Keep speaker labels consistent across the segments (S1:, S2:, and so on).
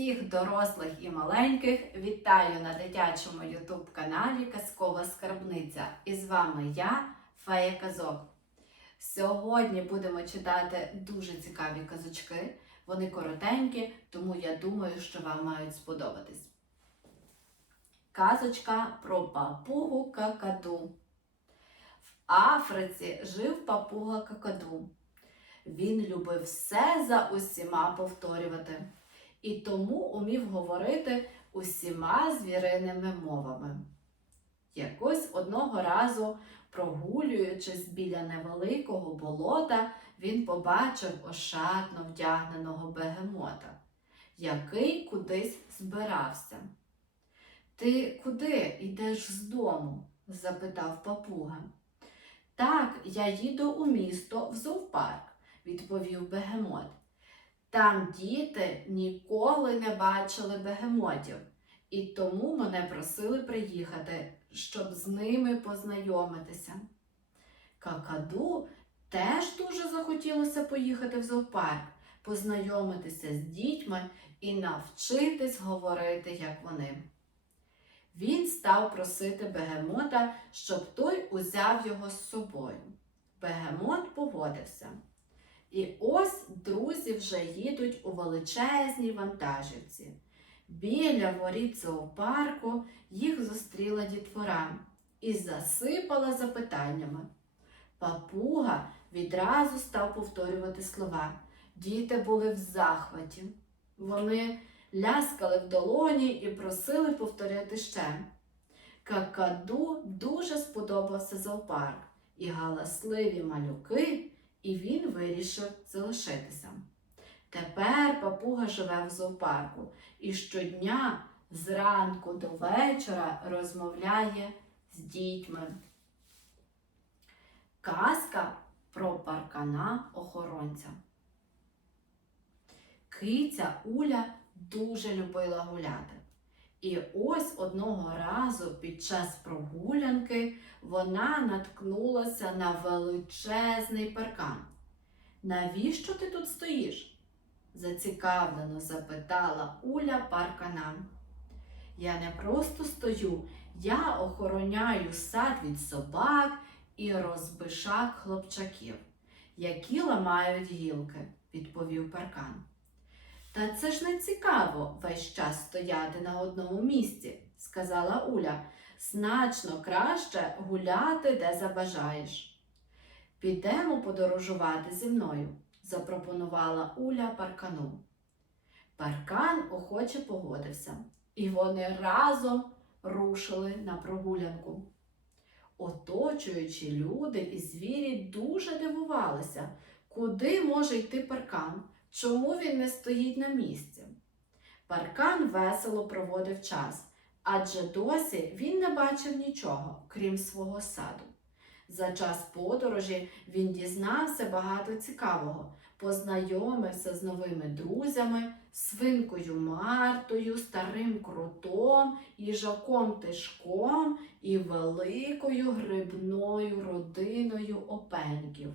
S1: Всіх дорослих і маленьких вітаю на дитячому ютуб каналі Казкова Скарбниця. І з вами я, Фея Казок. Сьогодні будемо читати дуже цікаві казочки. Вони коротенькі, тому я думаю, що вам мають сподобатись. Казочка про папугу Какаду. В Африці жив папуга Какаду. Він любив все за усіма повторювати і тому умів говорити усіма звіриними мовами. Якось одного разу, прогулюючись біля невеликого болота, він побачив ошатно вдягненого бегемота, який кудись збирався. Ти куди йдеш з дому? запитав папуга. Так, я їду у місто в зоопарк, відповів бегемот. Там діти ніколи не бачили бегемотів, і тому мене просили приїхати, щоб з ними познайомитися. Какаду теж дуже захотілося поїхати в зоопарк, познайомитися з дітьми і навчитись говорити, як вони. Він став просити бегемота, щоб той узяв його з собою. Бегемот погодився. І ось друзі вже їдуть у величезній вантажівці. Біля воріт зоопарку їх зустріла дітвора і засипала запитаннями. Папуга відразу став повторювати слова. Діти були в захваті. Вони ляскали в долоні і просили повторити ще. Какаду дуже сподобався зоопарк, і галасливі малюки і він вирішив залишитися. Тепер папуга живе в зоопарку і щодня зранку до вечора розмовляє з дітьми. Казка про паркана охоронця. Киця Уля дуже любила гуляти. І ось одного разу під час прогулянки вона наткнулася на величезний паркан. Навіщо ти тут стоїш? зацікавлено запитала Уля паркана. Я не просто стою, я охороняю сад від собак і розбишак хлопчаків, які ламають гілки, відповів паркан. Та це ж не цікаво весь час стояти на одному місці, сказала Уля. Значно краще гуляти, де забажаєш. Підемо подорожувати зі мною, запропонувала Уля паркану. Паркан охоче погодився, і вони разом рушили на прогулянку. Оточуючі люди і звірі дуже дивувалися, куди може йти паркан. Чому він не стоїть на місці? Паркан весело проводив час, адже досі він не бачив нічого, крім свого саду. За час подорожі він дізнався багато цікавого, познайомився з новими друзями, свинкою Мартою, старим кротом, їжаком Тишком і великою грибною родиною опеньків.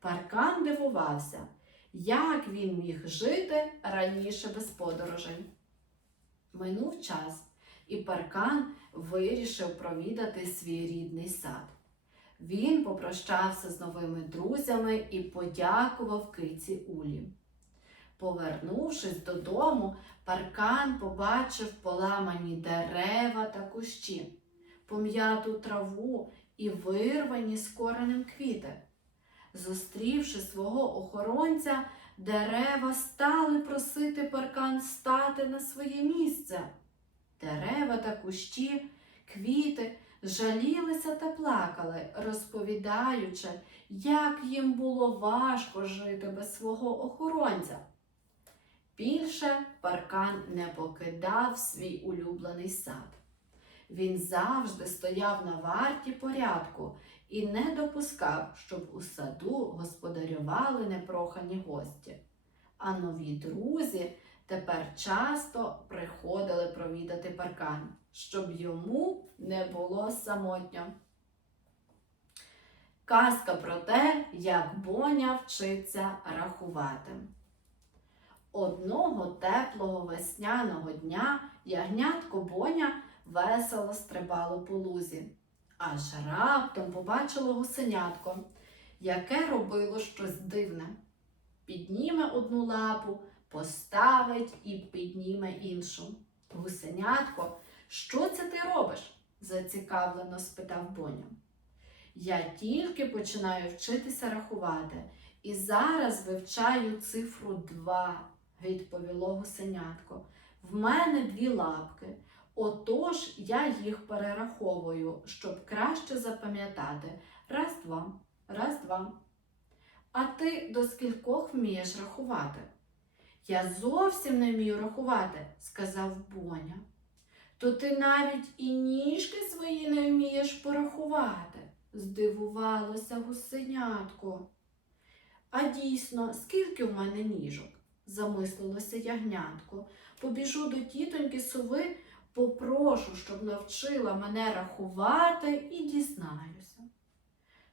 S1: Паркан дивувався як він міг жити раніше без подорожей. Минув час, і паркан вирішив провідати свій рідний сад. Він попрощався з новими друзями і подякував киці Улі. Повернувшись додому, паркан побачив поламані дерева та кущі, пом'яту траву і вирвані з коренем квіти. Зустрівши свого охоронця, дерева стали просити паркан стати на своє місце. Дерева та кущі, квіти жалілися та плакали, розповідаючи, як їм було важко жити без свого охоронця. Більше паркан не покидав свій улюблений сад. Він завжди стояв на варті порядку і не допускав, щоб у саду господарювали непрохані гості. А нові друзі тепер часто приходили провідати паркан, щоб йому не було самотньо. Казка про те, як Боня вчиться рахувати. Одного теплого весняного дня ягнятко Боня весело стрибало по лузі. Аж раптом побачило гусенятко, яке робило щось дивне. Підніме одну лапу, поставить і підніме іншу. Гусенятко, що це ти робиш? зацікавлено спитав Боня. Я тільки починаю вчитися рахувати і зараз вивчаю цифру 2, відповіло гусенятко. В мене дві лапки. Отож я їх перераховую, щоб краще запам'ятати. Раз, два, раз, два. А ти до скількох вмієш рахувати? Я зовсім не вмію рахувати, сказав Боня. То ти навіть і ніжки свої не вмієш порахувати, здивувалося гусенятко. А дійсно, скільки в мене ніжок? замислилося ягнятко. Побіжу до тітоньки сови, попрошу, щоб навчила мене рахувати і дізнаюся.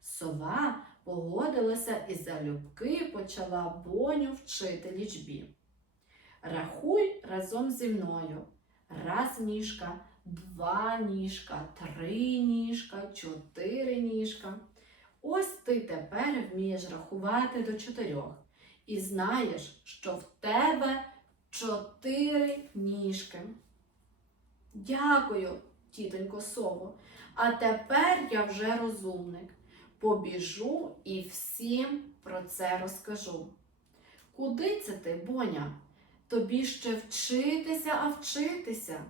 S1: Сова погодилася і залюбки почала боню вчити лічбі. Рахуй разом зі мною. Раз ніжка, два ніжка, три ніжка, чотири ніжка. Ось ти тепер вмієш рахувати до чотирьох і знаєш, що в тебе чотири ніжки. Дякую, тітонько сово. А тепер я вже розумник. Побіжу і всім про це розкажу. Куди це ти, Боня? Тобі ще вчитися, а вчитися.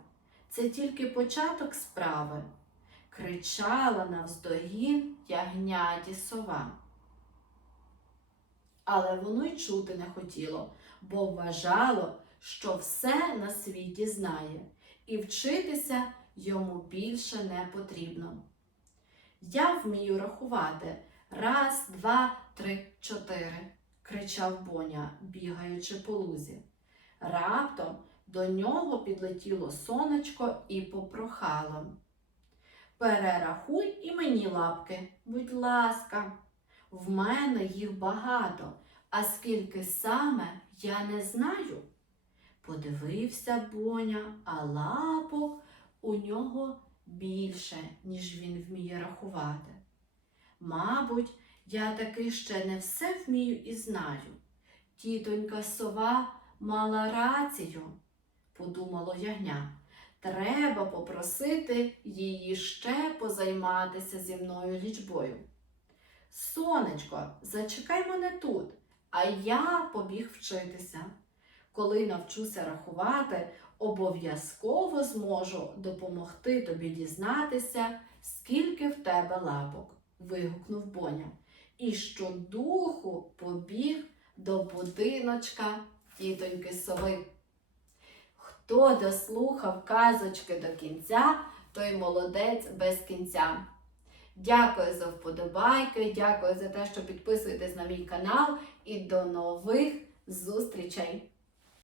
S1: Це тільки початок справи. Кричала навздогін ягняті сова. Але воно й чути не хотіло, бо вважало, що все на світі знає, і вчитися йому більше не потрібно. Я вмію рахувати раз, два, три, чотири, кричав Боня, бігаючи по лузі. Раптом до нього підлетіло сонечко і попрохало. Перерахуй і мені лапки, будь ласка, в мене їх багато, а скільки саме я не знаю. Подивився Боня, а лапок у нього більше, ніж він вміє рахувати. Мабуть, я таки ще не все вмію і знаю. Тітонька сова мала рацію, подумало ягня. Треба попросити її ще позайматися зі мною лічбою. Сонечко, зачекай мене тут, а я побіг вчитися. Коли навчуся рахувати, обов'язково зможу допомогти тобі дізнатися, скільки в тебе лапок, вигукнув Боня. І щодуху побіг до будиночка тітоньки сови. Хто дослухав казочки до кінця, той молодець без кінця. Дякую за вподобайки, дякую за те, що підписуєтесь на мій канал і до нових зустрічей!